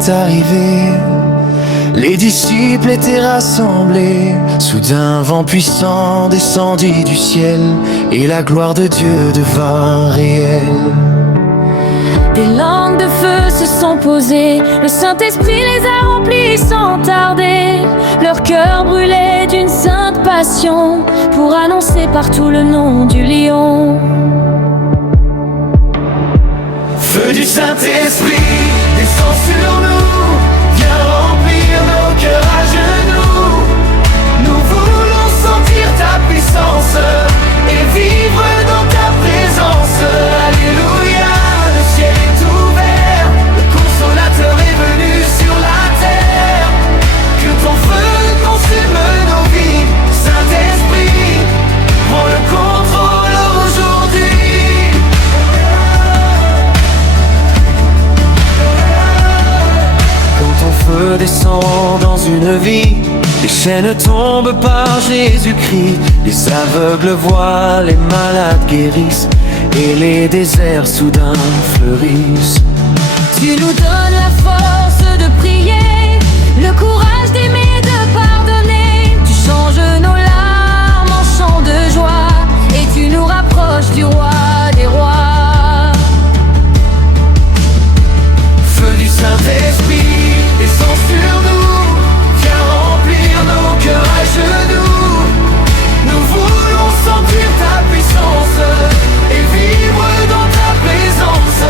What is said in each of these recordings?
est arrivé. Les disciples étaient rassemblés. Soudain, un vent puissant descendit du ciel, et la gloire de Dieu devint réelle. Des langues de feu se sont posées, le Saint-Esprit les a remplis sans tarder. Leur cœur brûlait d'une sainte passion pour annoncer partout le nom du lion. Feu du Saint-Esprit, descend sur nous, viens remplir nos cœurs à genoux. Nous voulons sentir ta puissance et vivre dans ta présence. Alléluia, le ciel est ouvert, le consolateur est venu sur la terre. Que ton feu consume nos vies, Saint-Esprit, prends le contrôle aujourd'hui. Quand ton feu descend dans une vie, les chaînes tombent par Jésus-Christ. Les aveugles voient, les malades guérissent, et les déserts soudain fleurissent. Tu nous donnes la force de prier, le courage d'aimer, de pardonner. Tu changes nos larmes en chants de joie, et tu nous rapproches du roi des rois. Feu du Saint-Esprit, descend sur nous, viens remplir nos cœurs à genoux. Nous voulons sentir ta puissance et vivre dans ta présence.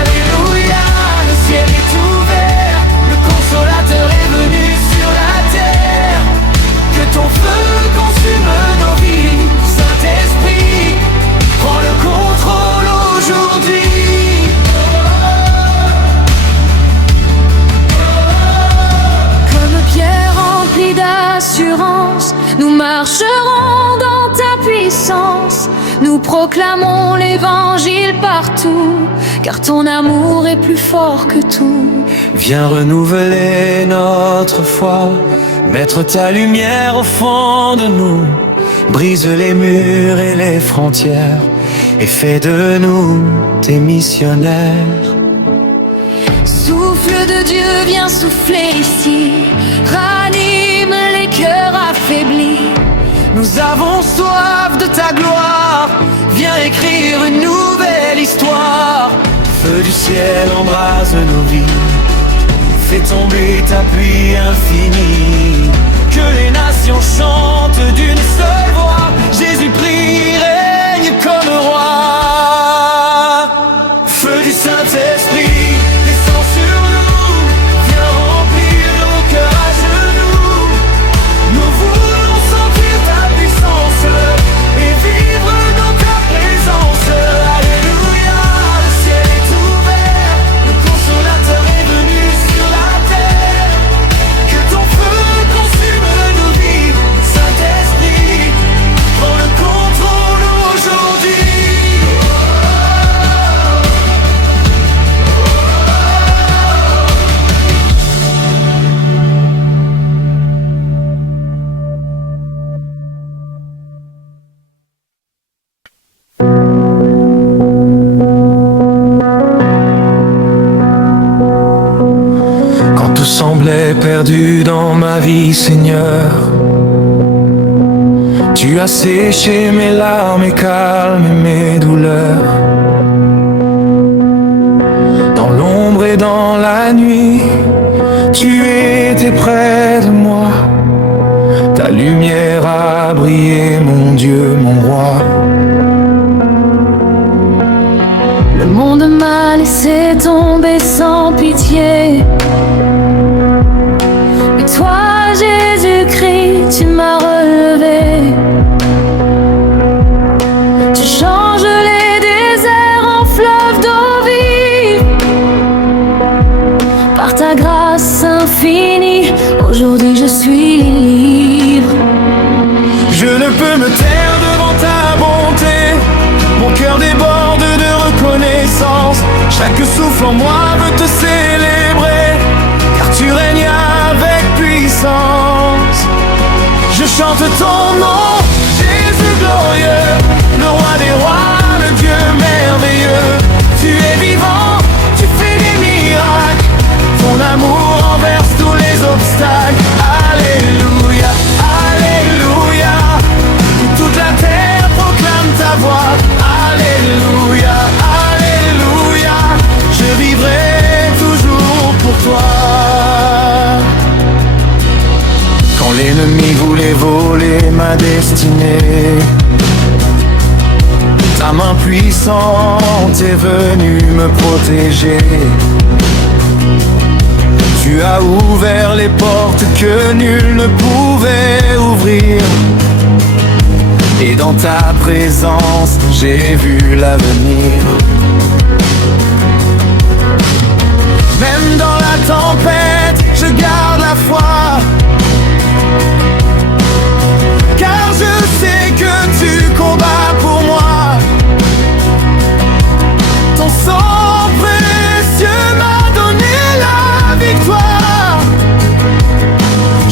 Alléluia, le ciel est ouvert, le consolateur est venu sur la terre. Que ton feu consume nos vies, Saint-Esprit, prends le contrôle aujourd'hui. Comme pierre remplie d'assurance, nous marcherons dans ta puissance. Nous proclamons l'évangile partout, car ton amour est plus fort que tout. Viens renouveler notre foi, mettre ta lumière au fond de nous. Brise les murs et les frontières, et fais de nous tes missionnaires. Souffle de Dieu, viens souffler ici, ranime les cœurs affaiblis. Nous avons soif de ta gloire, viens écrire une nouvelle histoire. Feu du ciel embrase nos vies, fais tomber ta pluie infinie. Que les nations chantent d'une seule voix, Jésus-Christ règne comme roi. Feu du Saint-Esprit, descend sur nous, viens remplir nos cœurs à genoux. Nous voulons sentir ta puissance et vivre dans ta présence. Alléluia, le ciel est ouvert, le consolateur est venu sur la terre. Que ton feu consume nos vies, Saint-Esprit, prends le contrôle aujourd'hui. Quand tout semblait perdu dans ma vie, Seigneur, tu as séché mes larmes et calmé mes douleurs. Dans l'ombre et dans la nuit, tu étais près de moi. Ta lumière a brillé, mon Dieu, mon roi. Le monde m'a laissé tomber sans pitié, mais toi, Jésus-Christ, tu m'as relevé. Tu changes les déserts en fleuves d'eau vive. Par ta grâce infinie, aujourd'hui je suis libre. Je ne peux me taire devant ta bonté, mon cœur déborde de reconnaissance. Chaque souffle en moi veut te célébrer, car tu règnes avec puissance. Je chante ton nom, Jésus glorieux, le roi des rois, le Dieu merveilleux. Tu es vivant, tu fais des miracles, ton amour contrôler ma destinée. Ta main puissante est venue me protéger. Tu as ouvert les portes que nul ne pouvait ouvrir. Et dans ta présence, j'ai vu l'avenir. Même dans la tempête, je garde la foi. Car je sais que tu combats pour moi. Ton sang précieux m'a donné la victoire.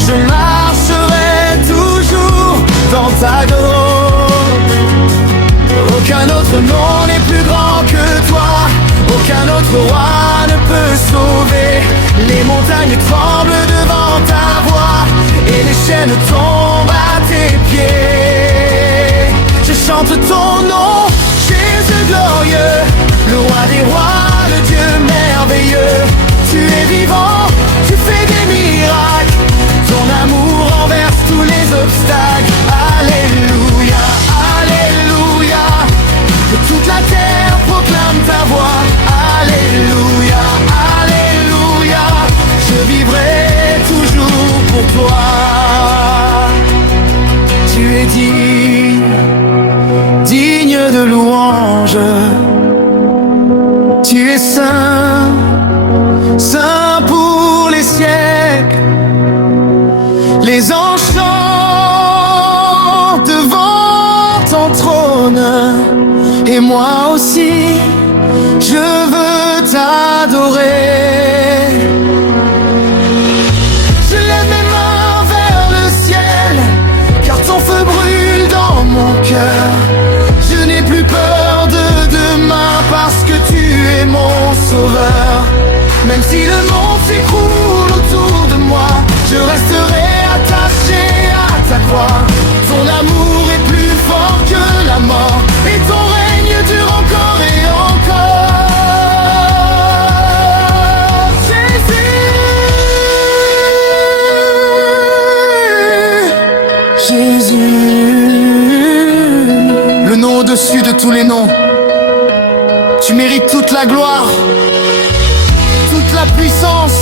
Je marcherai toujours dans ta gloire. Aucun autre nom n'est plus grand que toi. Aucun autre roi ne peut sauver. Les montagnes tremblent devant ta voix et les chaînes tombent à tes pieds. Je chante ton nom, Jésus glorieux, le roi des rois, le Dieu merveilleux. Tu es vivant, tu fais des miracles. Ton amour renverse tous les obstacles. Alléluia, alléluia. Que toute la terre proclame ta voix. Alléluia, alléluia. Je vivrai toujours pour toi. Tu es digne, digne de louange. Tu es saint, saint pour les siècles. Les anges chantent devant ton trône. Et moi aussi, je veux t'adorer. Je lève mes mains vers le ciel, car ton feu brûle dans mon cœur. Je n'ai plus peur de demain, parce que tu es mon sauveur. Même si le monde s'écroule autour de moi, je resterai attaché à ta croix. Ton amour est plus fort que la mort, et ton règne dure encore et encore. Jésus, Jésus, le nom au-dessus de tous les noms. Tu mérites toute la gloire, toute la puissance,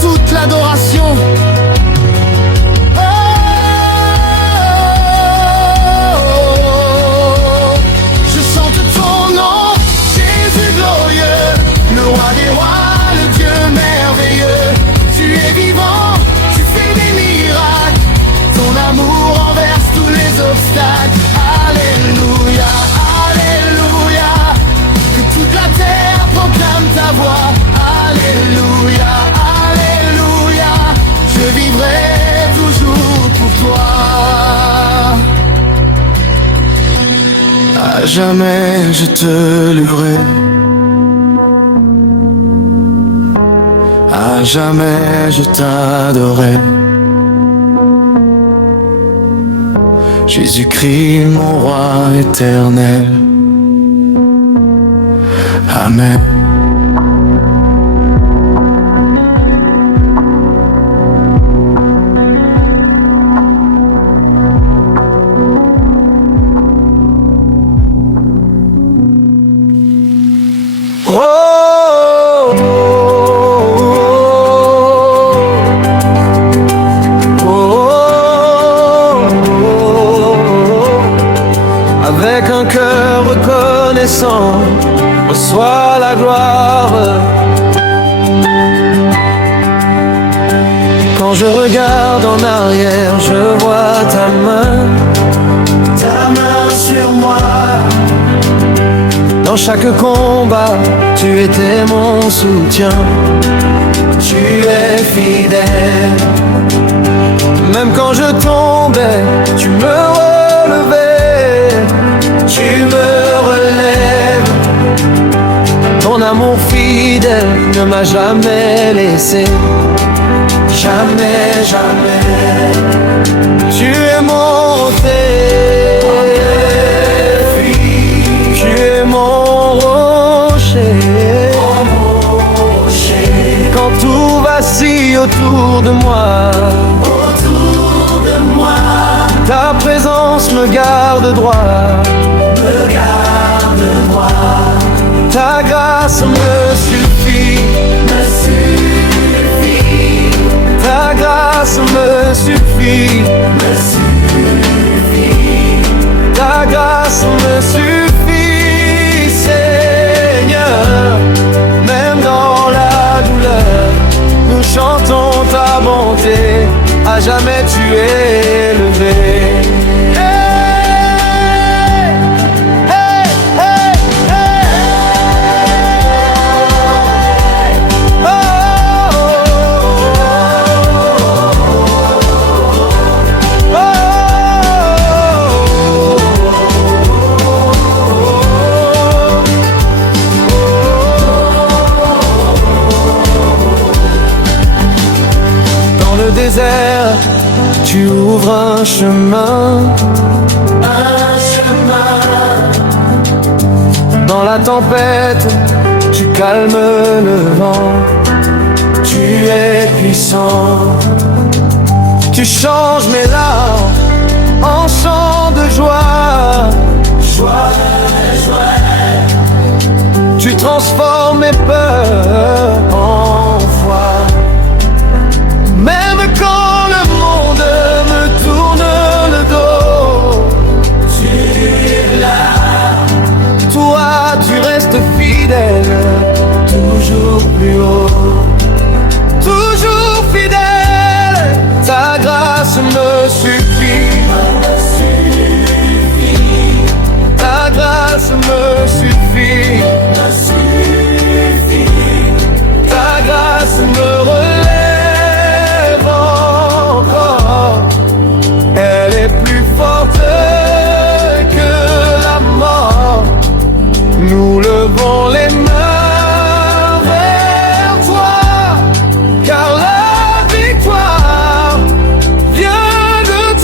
toute l'adoration. Alléluia, alléluia. Que toute la terre proclame ta voix. Alléluia, alléluia. Je vivrai toujours pour toi. À jamais je te louerai. À jamais je t'adorerai. Jésus-Christ, mon roi éternel. Amen. Avec un cœur reconnaissant, reçois la gloire. Quand je regarde en arrière, je vois ta main sur moi. Dans chaque combat, tu étais mon soutien. Tu es fidèle. Même quand je tombais, tu me relevais. Tu me relèves. Ton amour fidèle ne m'a jamais laissé. Jamais, jamais. Tu es mon refuge. Tu es mon rocher. Quand tout vacille autour de moi, Ta présence me garde droit. Ta grâce me suffit. Ta grâce me suffit. Ta grâce me suffit, Seigneur. Même dans la douleur, nous chantons ta bonté. À jamais tu es élevé. Désert, tu ouvres un chemin. Dans la tempête, tu calmes le vent. Tu es puissant. Tu changes mes larmes en chants de joie. Tu transformes mes peurs en foi. Même quand le monde me tourne le dos, tu es là. Toi, tu restes fidèle, toujours plus haut. Toujours fidèle, ta grâce me suffit. Ta grâce me suffit. Ta grâce me relève. Elle est plus forte que la mort. Nous levons les mains vers toi, car la victoire vient de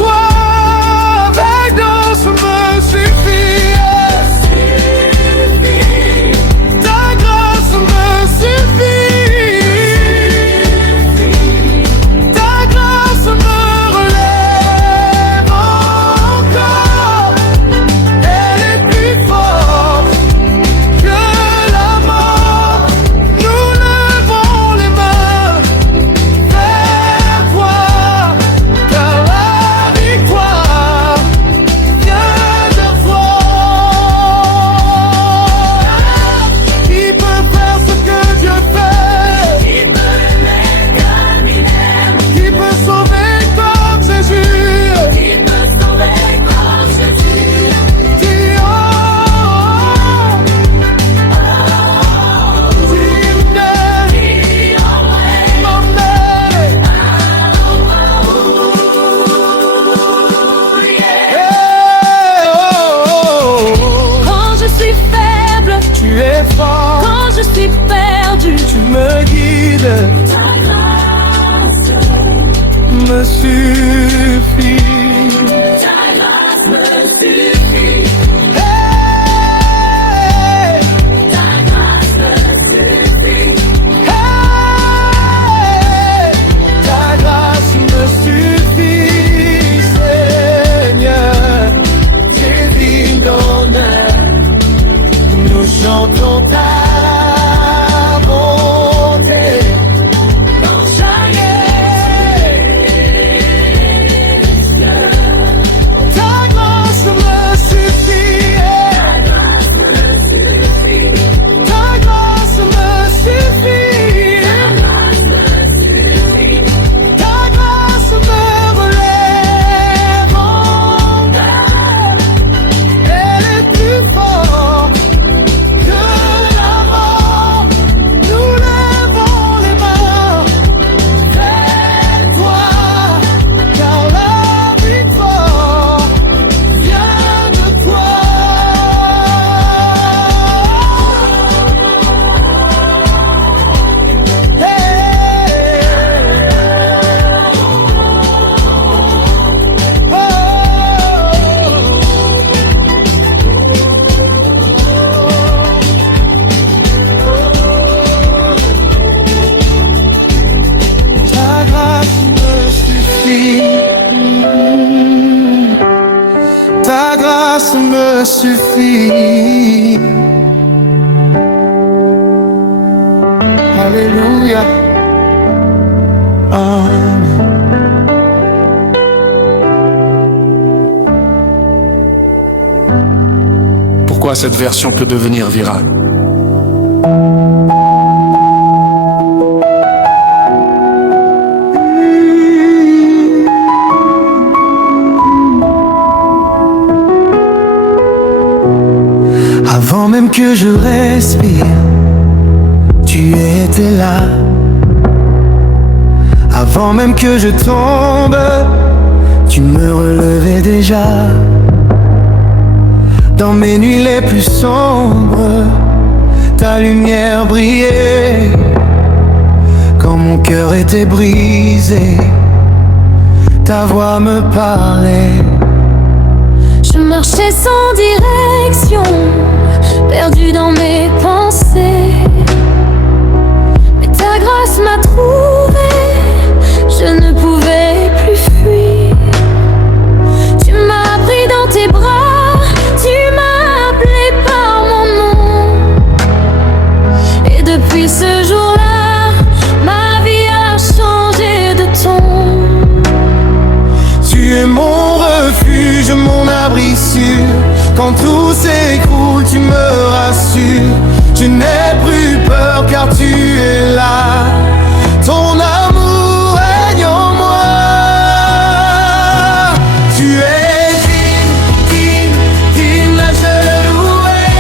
ça suffit. Alléluia. Amen. Pourquoi cette version peut devenir virale? Avant même que je respire, tu étais là. Avant même que je tombe, tu me relevais déjà. Dans mes nuits les plus sombres, ta lumière brillait. Quand mon cœur était brisé, ta voix me parlait. Je marchais sans direction, perdu dans mes pensées. Mais ta grâce m'a trouvé, je ne pouvais plus fuir. Tu m'as pris dans tes bras, tu m'as appelé par mon nom. Et depuis ce jour-là, ma vie a changé de ton. Tu es mon refuge, mon abri sûr. Quand tout s'écroule, tu me rassures. Je n'ai plus peur car tu es là. Ton amour règne en moi. Tu es digne, digne, digne à te louer.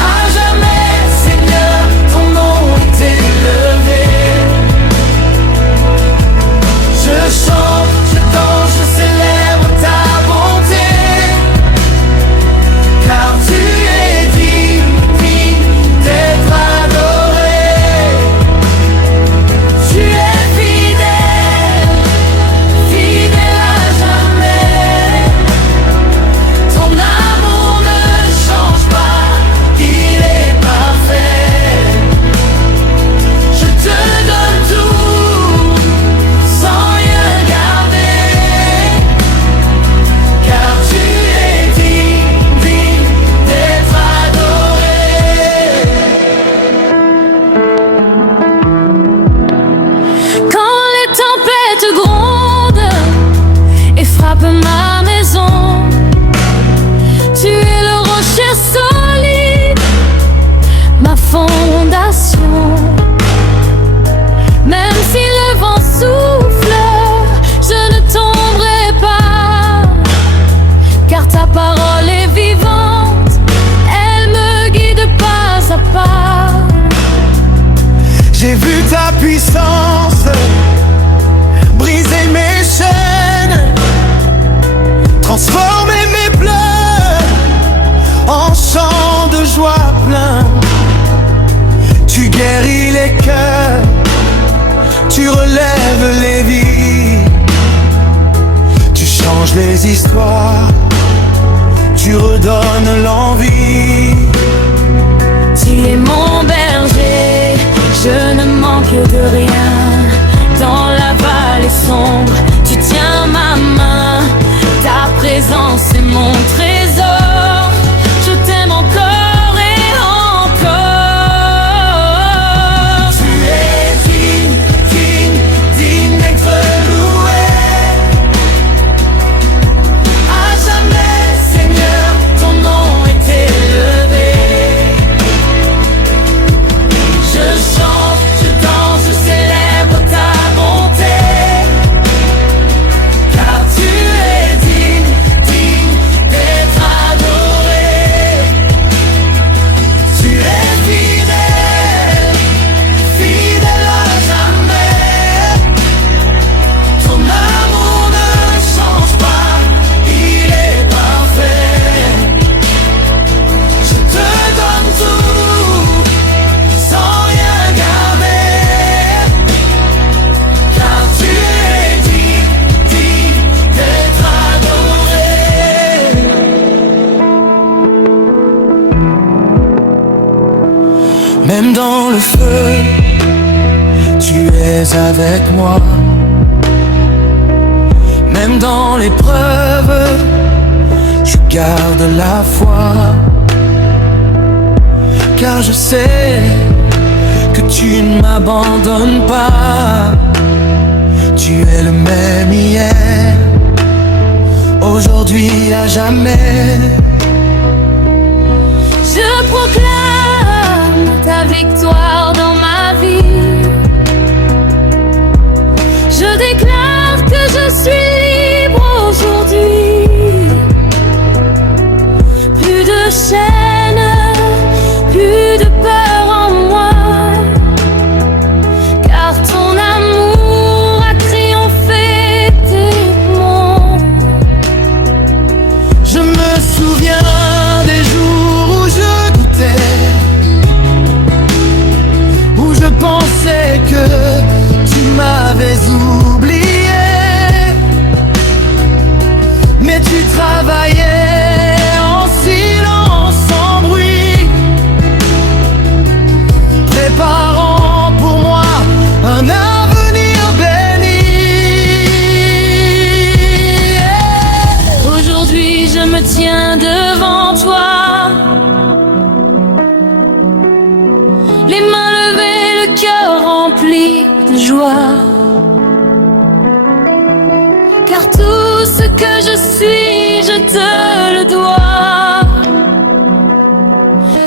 À jamais, Seigneur, ton nom est élevé. Je chante, je danse, je célèbre ta bonté. Car tu es digne, digne d'être adoré. Tu es fidèle, fidèle à jamais. Ton amour ne change pas, il est parfait. Je te donne tout, sans rien garder. Car tu es digne, digne d'être adoré. Quand les tempêtes grondent et frappent ma maison, tu es le rocher solide, ma fondation. Même si le vent souffle, je ne tomberai pas, car ta parole est vivante, elle me guide pas à pas. J'ai vu ta puissance briser mes chaînes, transformer mes pleurs en chants de joie plein. Tu guéris les cœurs, tu relèves les vies, tu changes les histoires, tu redonnes l'envie. Tu es mon berger, je ne manque de rien. Dans la vallée sombre, tu tiens ma main. Ta présence est mon trésor. Je t'aime encore et encore. Tu es digne, digne, digne d'être loué. À jamais, Seigneur, ton nom est élevé. Je chante, je danse, je célèbre ta bonté. Car tu es digne, digne d'être adoré. Tu es fidèle, fidèle à jamais. Ton amour ne change pas, il est parfait. Je te donne tout, sans rien garder. Car tu es digne, digne d'être adoré. Même dans le feu, tu es avec moi. Même dans l'épreuve, je garde la foi, car je sais que tu ne m'abandonnes pas. Tu es le même hier, aujourd'hui à jamais. Je proclame ta victoire dans ma vie. Je déclare que je suis libre aujourd'hui. Plus de chaînes, plus de peur en moi, car ton amour a triomphé des démons. Je me souviens des jours où je doutais, où je pensais que tu m'avais oublié, mais tu travaillais en silence, sans bruit, préparant pour moi un avenir béni. Aujourd'hui je me tiens devant toi, les mains levées, le cœur rempli de joie, car tout ce que je suis, je te le dois.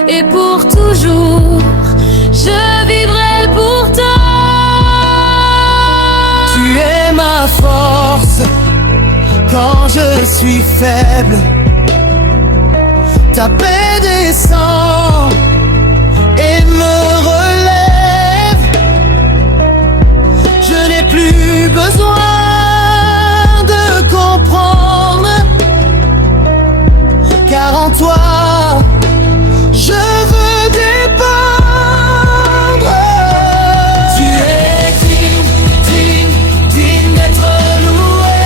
Et pour toujours, je vivrai pour toi. Tu es ma force quand je suis faible. Ta paix descend et me relève. Je n'ai plus besoin de comprendre, car en toi je veux dépendre. Tu es digne d'être loué,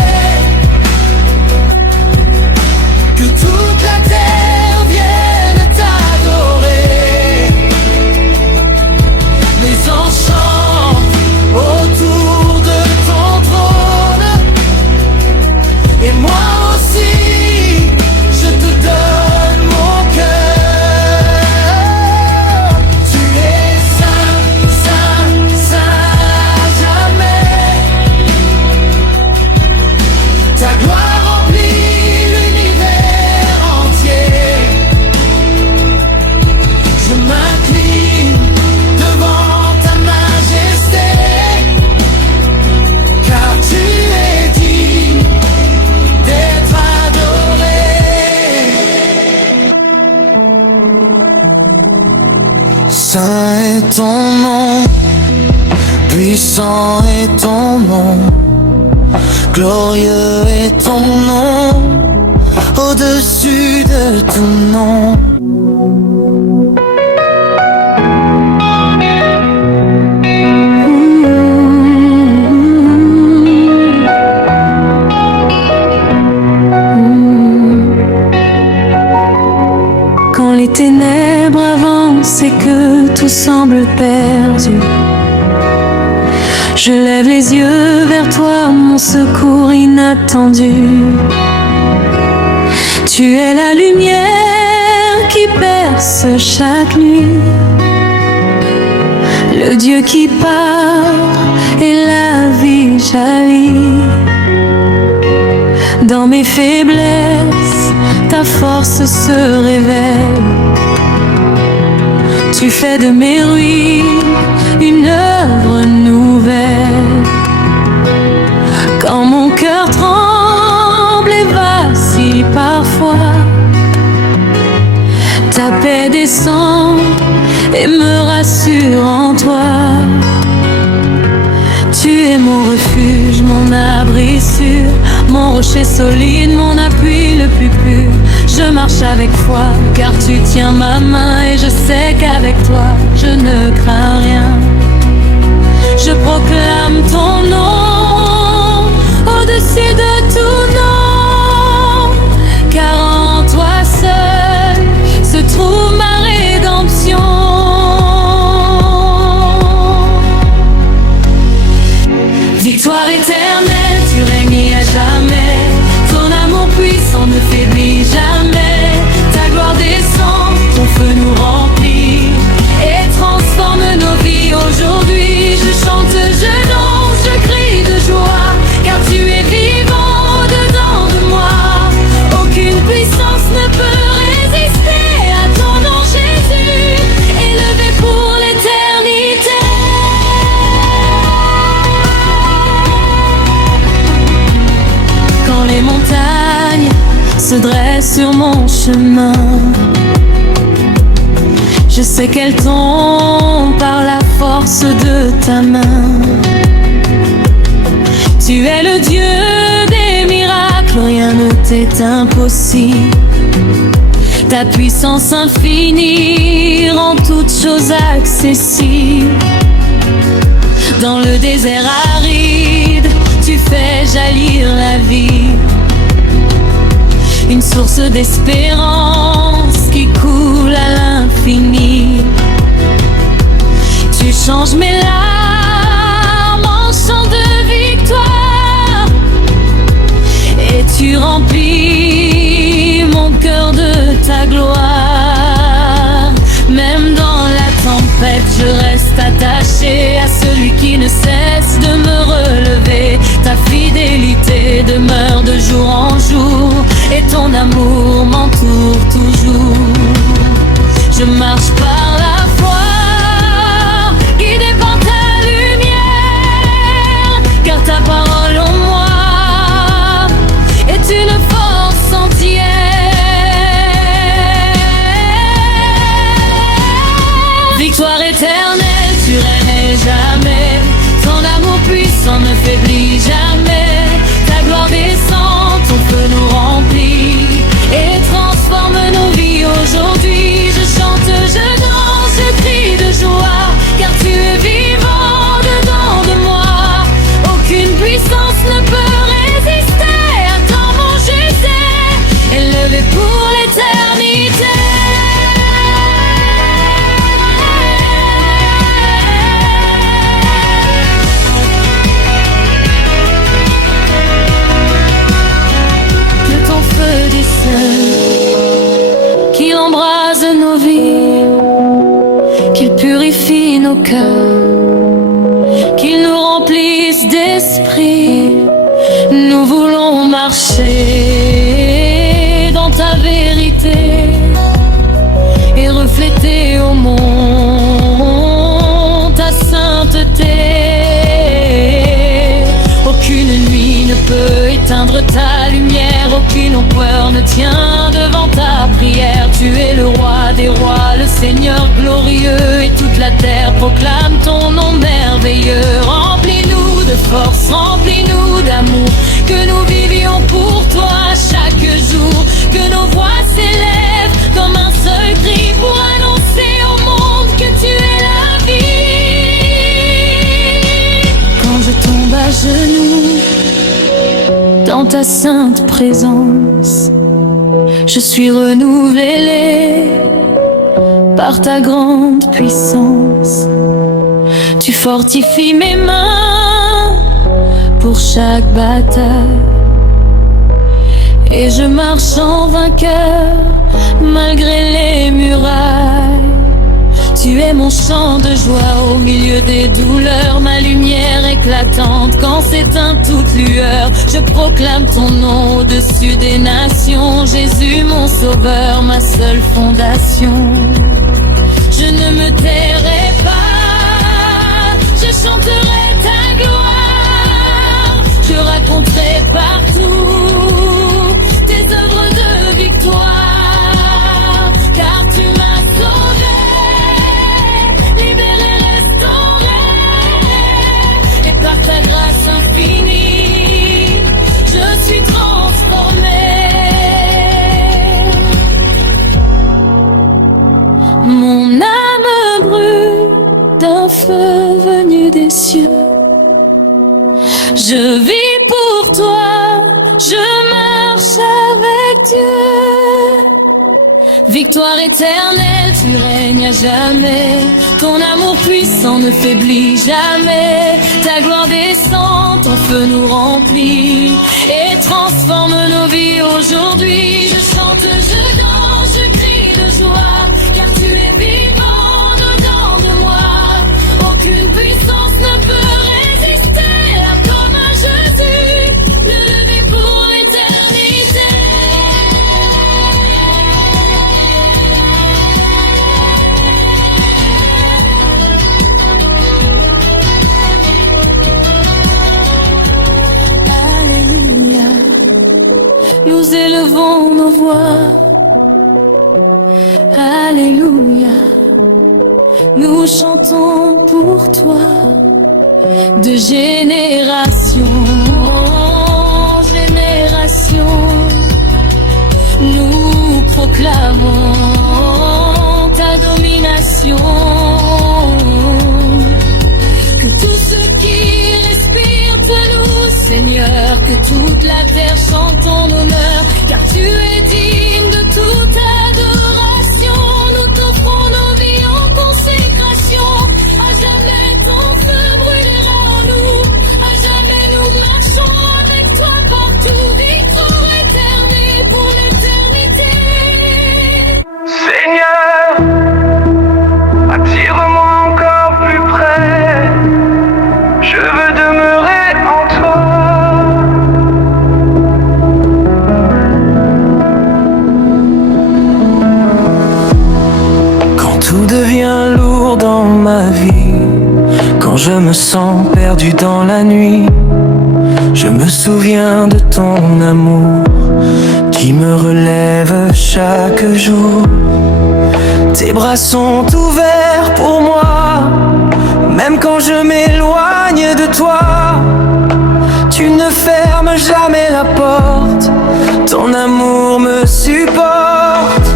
que toute la terre vienne t'adorer. Les anges chantent autour de ton trône, et moi aussi je te donne mon cœur. Tu es saint, saint, saint à jamais. Ta gloire remplit l'univers entier. Je m'incline devant ta majesté, car tu es digne d'être adoré. Saint est ton nom, puissant est ton nom, glorieux est ton nom, au-dessus de tout nom. Quand les ténèbres avancent et que tout semble perdu, je lève les yeux vers toi, mon secours inattendu. Tu es la lumière qui perce chaque nuit, le Dieu qui part et la vie jaillit. Dans mes faiblesses, ta force se révèle. Tu fais de mes ruines une œuvre nouvelle. Quand mon cœur tremble et vacille parfois, ta paix descend et me rassure en toi. Tu es mon refuge, mon abri sûr, mon rocher solide, mon appui le plus pur. Je marche avec foi, car tu tiens ma main, et je sais qu'avec toi, je ne crains rien. Je proclame ton nom au-dessus de tout nom, car en toi seul se trouve ma rédemption. Victoire éternelle, tu règnes à jamais. Ton amour puissant ne faiblit jamais. se dresse sur mon chemin. Je sais qu'elle tombe par la force de ta main. Tu es le Dieu des miracles, rien ne t'est impossible. Ta puissance infinie rend toutes choses accessibles. Dans le désert aride, tu fais jaillir la vie. Une source d'espérance qui coule à l'infini. Tu changes mes larmes en chant de victoire. Et tu remplis mon cœur de ta gloire. Même dans la tempête, je reste attaché à celui qui ne cesse de me relever. Ta fidélité demeure de jour en jour et ton amour m'entoure toujours. Je marche par la foi, guidé par ta lumière, car ta parole en moi est une force entière. Victoire éternelle, tu règnes jamais. Ton amour puissant ne faiblit jamais. Ta gloire descend, ton feu nous remplit et transforme nos vies aujourd'hui. Je chante, je danse, je crie de joie, car tu es vivant dedans de moi. Aucune puissance ne peut résister à ton mon Jésus, élevé pour l'éternité. Qu'il embrase nos vies, qu'il purifie nos cœurs, qu'il nous remplisse d'esprit. Nous voulons marcher dans ta vérité et refléter au monde ta sainteté. Aucune nuit ne peut éteindre ta lumière, aucune peur ne tient devant ta prière. Tu es le roi des rois, le Seigneur glorieux, et toute la terre proclame ton nom merveilleux. Remplis-nous de force, remplis-nous d'amour, que nous vivions pour toi chaque jour, que nos voix s'élèvent comme un seul cri pour annoncer au monde que tu es la vie. Quand je tombe à genoux dans ta sainte présence, je suis renouvelé par ta grande puissance. Tu fortifies mes mains pour chaque bataille, et je marche en vainqueur malgré les murailles. Tu es mon chant de joie au milieu des douleurs, ma lumière éclatante quand s'éteint toute lueur. Je proclame ton nom au-dessus des nations, Jésus mon sauveur, ma seule fondation. Je ne me tairai pas, je chanterai ta gloire, je raconterai partout tes œuvres de victoire, car tu m'as sauvé, libéré, restauré, et par ta grâce infinie, je suis transformé. Mon âme brûle d'un feu venu des cieux. Je vis pour toi, je marche avec Dieu. Victoire éternelle, tu règnes à jamais. Ton amour puissant ne faiblit jamais. Ta gloire descend, ton feu nous remplit et transforme nos vies aujourd'hui. Je chante, je danse, je crie de joie, car tu es vivant dedans de moi. Aucune puissance ne peut résister à comme un Jésus, élevé pour l'éternité. Alléluia. Nous élevons nos pour toi. De génération en génération, nous proclamons ta domination. Que tout ce qui respire te loue, Seigneur, que toute la terre chante ton honneur, car tu es digne de toute adoration. Nous t'offrons nos vies en consécration. À jamais ton feu brûlera en nous, à jamais nous marchons avec toi partout. Victoire éternelle pour l'éternité. Seigneur, attire-moi encore plus près. Je veux demeurer en toi. Quand tout devient lourd dans ma vie, quand je me sens perdu dans la nuit, je me souviens de ton amour qui me relève chaque jour. Tes bras sont ouverts pour moi, même quand je m'éloigne de toi. Tu ne fermes jamais la porte, ton amour me supporte.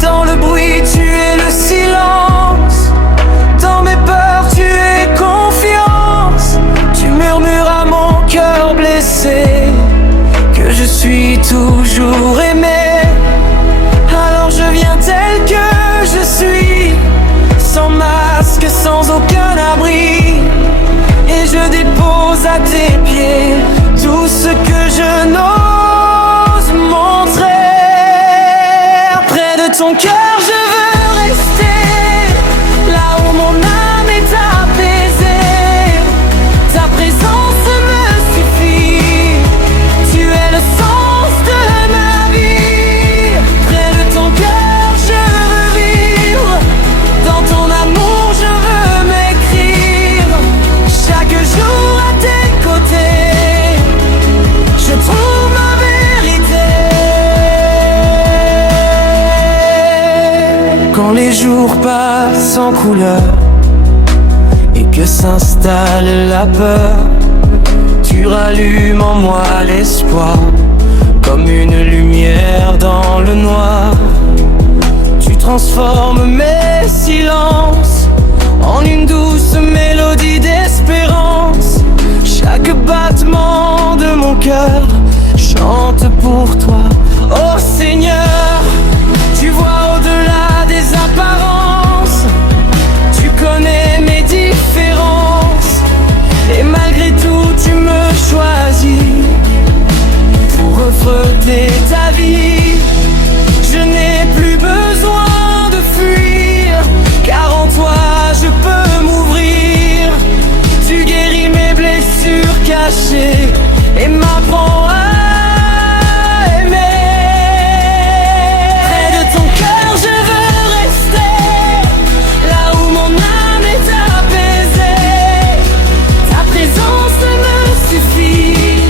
Dans le bruit, tu es le silence, dans mes peurs, tu es confiance. Tu murmures à mon cœur blessé que je suis toujours aimé. Alors je viens tel que je suis, sans masque, sans aucun abri, et je dépose à tes pieds tout ce que je n'ose montrer. Près de ton cœur je veux rester, là où mon âme est apaisée. Ta présence me suffit, tu es le sens de ma vie. Près de ton cœur je veux vivre, dans ton amour je veux m'écrire. Chaque jour à tes côtés, je trouve ma vérité. Quand les jours passent sans couleur et que s'installe la peur, tu rallumes en moi l'espoir, comme une lumière dans le noir. Tu transformes mes silences en une douce mélodie d'espérance. Chaque battement de mon cœur chante pour toi. Oh Seigneur, tu vois au-delà des apparences, tu connais mes différences, et malgré tout tu me choisis pour refléter ta vie. Je n'ai plus besoin de fuir, car en toi je peux m'ouvrir. Tu guéris mes blessures cachées et m'apprends à aimer. Près de ton cœur je veux rester, là où mon âme est apaisée. Ta présence me suffit,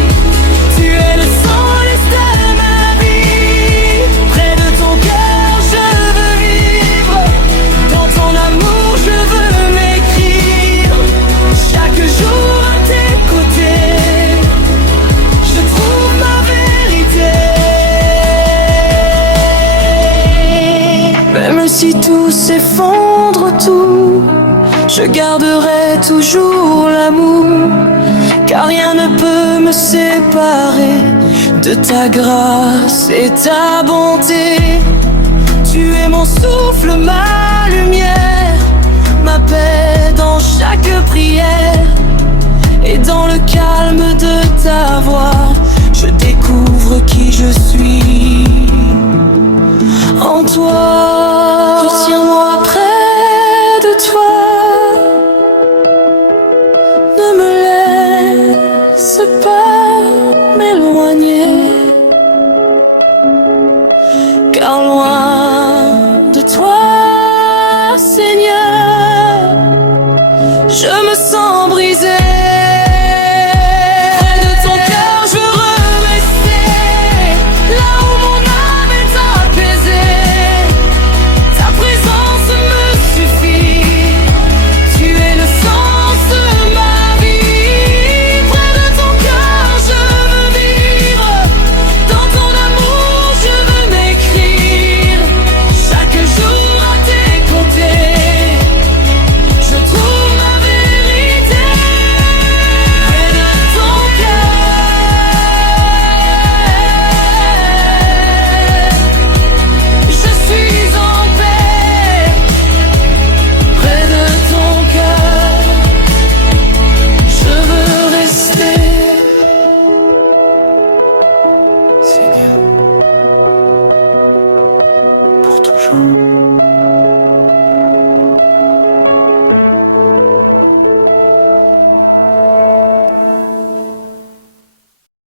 tu es le sens de ma vie. Près de ton cœur je veux vivre, dans ton amour je veux m'écrire. Chaque jour à tes côtés, je trouve ma vérité. Même si tout s'effondre, tout, je garderai toujours l'amour, car rien ne peut me séparer de ta grâce et ta bonté. Tu es mon souffle, ma lumière, ma paix dans chaque prière. Et dans le calme de ta voix, je découvre qui je suis en toi. Retiens-moi près de toi, ne me laisse pas.